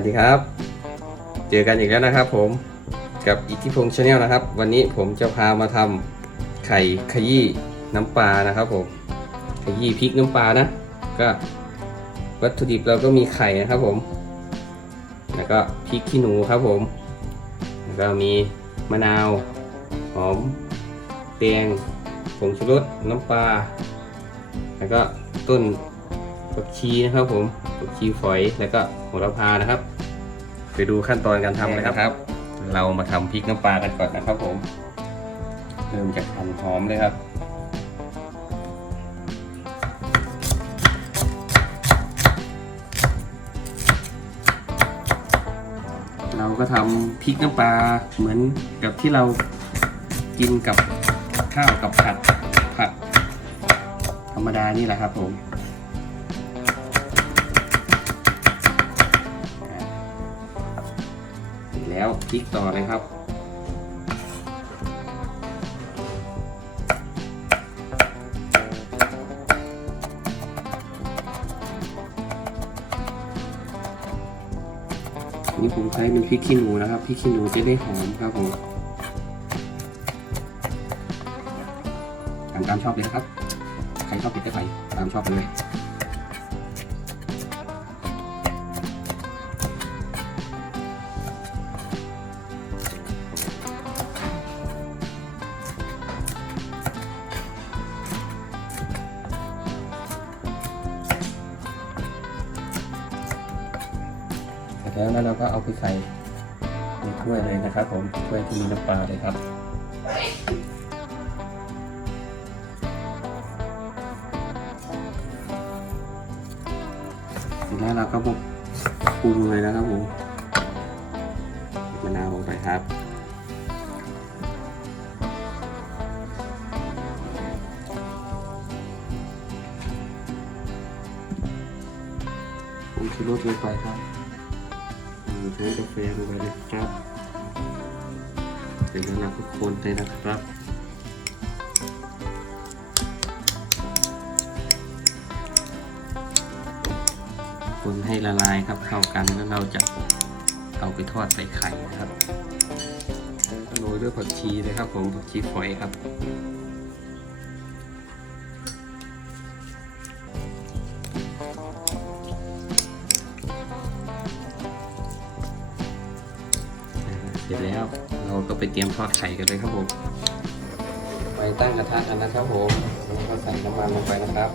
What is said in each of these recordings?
วัสดีครับ เจอกันอีกแล้วนะครับผมกับอิทธิพงษ์ชาแนลนะครับ วันนี้ผมจะพามาทำไข่ขยี้น้ำปลานะครับผมขยี้พริกน้ำปลานะ ก็วัตถุดิบเราก็มีไข่นะครับผม แล้วก็พริกขี้หนูครับผมแล้วก็มีมะนาวหอมแดงผงชูรสน้ำปลาแล้วก็ต้น ผักชีนะครับผมผักชีฝอยแล้วก็โหระพานะครับ ไปดูขั้นตอนการทำเลยครับ เรามาทำพริกน้ำปลากันก่อนนะครับ ผมเริ่มจากหั่นหอมเลยครับเราก็ทำพริกน้ำปลาเหมือนกับที่เรากินกับข้าวกับผัดผักธรรมดานี่แหละครับผม แล้วพลิกต่อเลยครับนี่ผมใช้เป็นพริกขี้หนูนะครับพริกขี้หนูจะได้หอมครับผมตามชอบเลยนะครับ ใครชอบเผ็ดก็ใส่ตามชอบไปเลย แล้วแล้วเราก็เอาไปใส่ในถ้วยเลยนะครับ ผมถ้วยที่มีน้ำปลาเลยครับเสร็จแล้วเราก็บุกปรุงเลยนะครับผมมะนาวลงไปครับผมชูรสลงไปครับ ช้กาแฟลงไปเลยครับเสร็จแล้วเราก็คนเลยนะครับคนให้ละลายครับเข้ากันแล้วเราจะเอาไปทอดใส่ไข่นะครับโรยด้วยผักชีเลยครับผมผักชีฝอยครับ ร็จแล้ว เราก็ไปเตรียมทอดไข่กันเลยครับผมไปตั้งกระทะกันนะครับผมแล้วก็ใส่น้ำมันลงไปนะครับ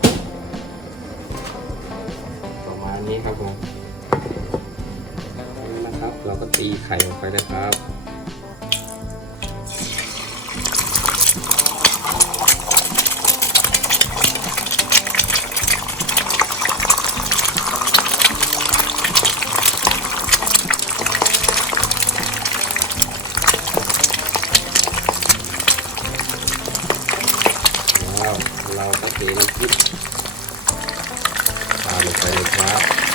ประมาณนี้ครับผมนี่นะครับ เราก็ตีไข่ลงไปนะครับ เราก็เทน้ำพริกตามลงไปเลยครับ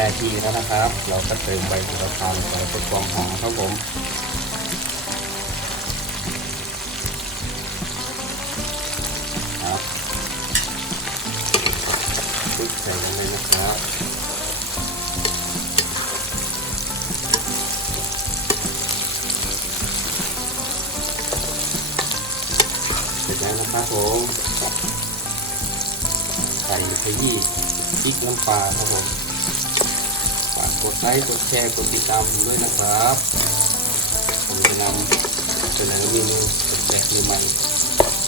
นาทีแล้วนะครับ เราก็เติมใบโหระพาลงไปเพื่อความหอมครับผมครับพริกใส่ลงไปนะครับเสร็จแล้วนะครับผมไข่ขยี้พริกน้ำปลาครับผม ดไลค์กดแชร์กดติดตามผมด้วยนะครับ ผมจะนำเสนอเมนูแปลกๆใหม่ๆต่อไปครับผม